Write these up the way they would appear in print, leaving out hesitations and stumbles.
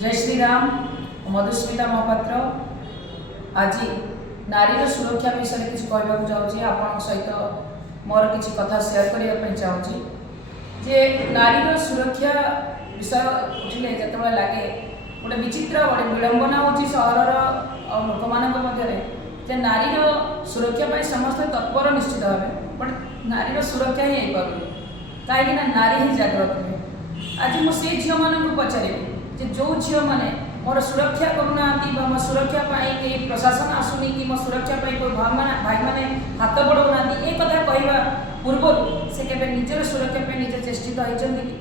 जय श्री राम। मधुस्मिता महापात्र आज नारी सुरक्षा विषय किसी कहवाक चाहूँगी आपण सहित मोर किसी कथा सेयार करने चाहूँगी जे नारी सुरक्षा विषय उठिले जो लगे गोटे विचित्र गोटे विडंबना हो सहर लोक मध्य नारी सुरक्षा समस्त तत्पर निश्चित भाव बट नारी सुरक्षा ही हो पार कहीं नारी ही जागृत हुए। आज मुझे झील मान पचारि जो झील मैंने मोर सुरक्षा करूना मो सुरक्षा कहीं प्रशासन आसुनी कि मो सुरक्षा कोई भाई मैंने हाथ बढ़ाऊना ये कथा कहवा पूर्व से केवल निजर सुरक्षा निजे चेष्टित होती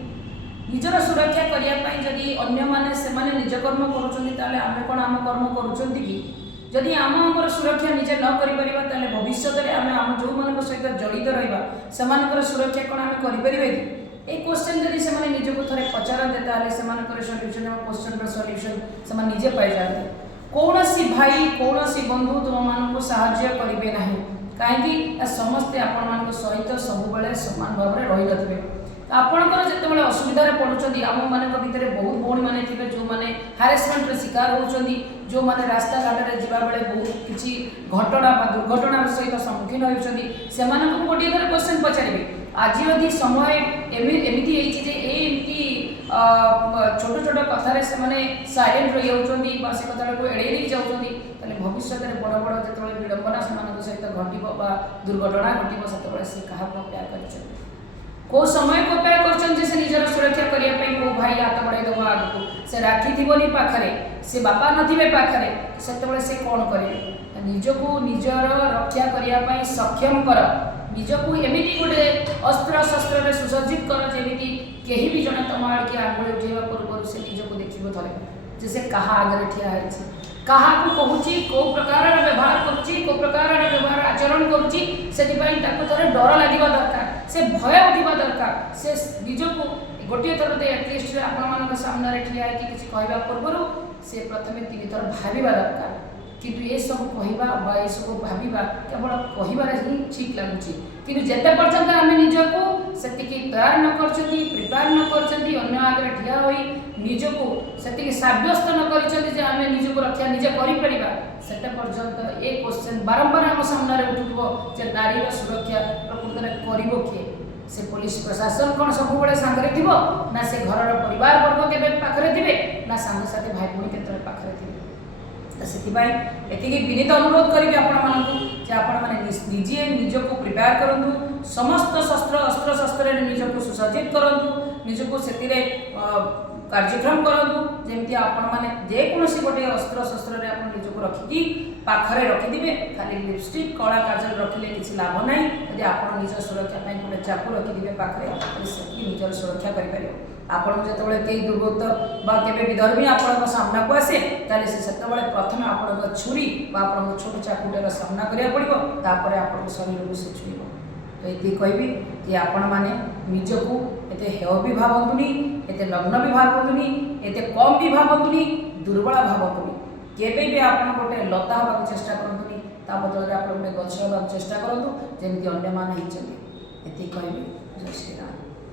निजर सुरक्षा करने जदि अन्य मैंने निज कर्म करें कौन आम कर्म करुँच कि जदि आम सुरक्षा निजे न कर भविष्य में आम जो मान सहित जड़ित रहा से सुरक्षा कौन आम करें ये क्वेश्चन जदि से निजक थे पचारते सल्यूशन क्वेश्चन सल्यूशन से निजे पाई जाते कौन सी भाई कौन सी बंधु तुम मानक साहाय्य करेंगे ना कहीं समस्ते आपण सहित सब सामान भाव में रही थे आपणकर जिते असुविधा पड़ुंट आम मान भितर बहुत भौणी मैंने थे जो मैंने हारेसमेंट शिकार होती जो मैंने रास्ता घाट में जावा बेले बहुत किसी घटना दुर्घटना सहित सम्मुखीन होती से गोटे थर क्वेश्चन पचारे आज यदि समय एमती छोट छोट कथार से साइलेंट रही जाऊँगी से कथा को एड़े जाऊँगी भविष्य में बड़ बड़ जो विडंबना से सहित घटव दुर्घटना घटव से क्या अपेक्षा कर को समय को अपेक्षा कर निजर सुरक्षा करने को भाई हाथ बढ़ाई देव आगे से राखी थी पाखे से बापा नथिबे पाखे से कौन करे निजको निजर रक्षा करने सक्षम कर निजको एमती गोटे अस्त्र शस्त्र सुसज्जित कर जमी कहीं भी जड़े तुम आड़े आंगुली उठेवा पूर्व से निजको देखिए थे से क्या आगे ठिया है क्या कहूँ कौ प्रकार व्यवहार कौ प्रकार व्यवहार आचरण करुँचे थे डर लगे दरकार से भय उठा दरकार से निजको गोटे थर तो एटलिस्ट आपण सामने ठिया है किसी कहवा पूर्व से प्रथम 3 थर भावा दरकार किंतु ये सब कहवा ये सब भावा केवल कहबार ही ठीक लगुच कि जिते पर्यंत आम निजको से तैयार न प्रिपेयर न कर आगे ठिया हो निजको से सब्यस्त न कर निजको रक्षा निजे कर पर्यंत ये क्वेश्चन बारंबार आम सामने उठुव नारी सुरक्षा प्रकृत में कर किए से पुलिस प्रशासन कौन सब सांगे थी ना से घर परिवार वर्ग के पाखे थे ना सांगसाथी भाई भाई के पाखे थे से विनीत अनुरोध करी निजे निजको प्रिपेयर करूँ समस्त शस्त्र अस्त्र शस्त्र निजको सुसज्जित करूँ निजको से कार्यक्रम करूँ जमी आपण मैंने जेकोसी गोटे अस्त्र शस्त्र निजको रखिकी पाखरे रखिदे खाली लिपस्टिक कला काजल रखिले किसी लाभ ना यदि आप निज सुरक्षा गोटे चाकू रखिदे पाखे से निजर सुरक्षा करें आपन जो कई दुर्गत के विधर्मी आपण सामना को आसे से प्रथम आपण छुरी आप छोट चाकूटार सामना करा पड़ो तापर आप शरीर को से छुईब तो ये कहबी कि आपण मैंने निजको एत हेय भी भावतुनि एत नग्न भी भावतुनि एत कम भी भावतुनि दुर्बल भावतुनि केबे भी आप गोटे लता होगा चेष्टा करतुनि ता बदल में आप गोटे गछ होगा चेष्टा करूँ जमी अन्य मान ये कहबी। जय श्री राम।